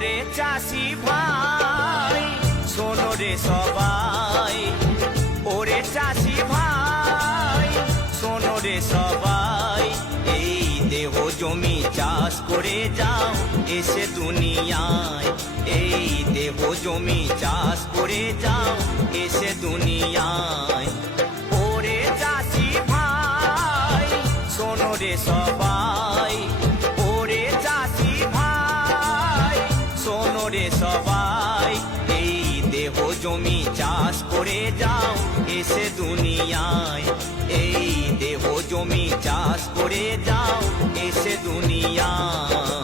ওরে চাষি ভাই শোনো রে সবাই, ওরে চাষি ভাই শোনো রে সবাই, এই দেহ জমি চাষ করে যাও এসে দুনিয়ায়, এই দেহ জমি চাষ করে যাও এসে দুনিয়ায়। ওরে চাষি ভাই শোনো রে সবাই, ওরে চাষি ভাই শোনো রে সবাই, এই দেহ জমি চাষ করে যাও এসে দুনিয়ায়, এই দেহ জমি চাষ করে যাও এসে দুনিয়ায়।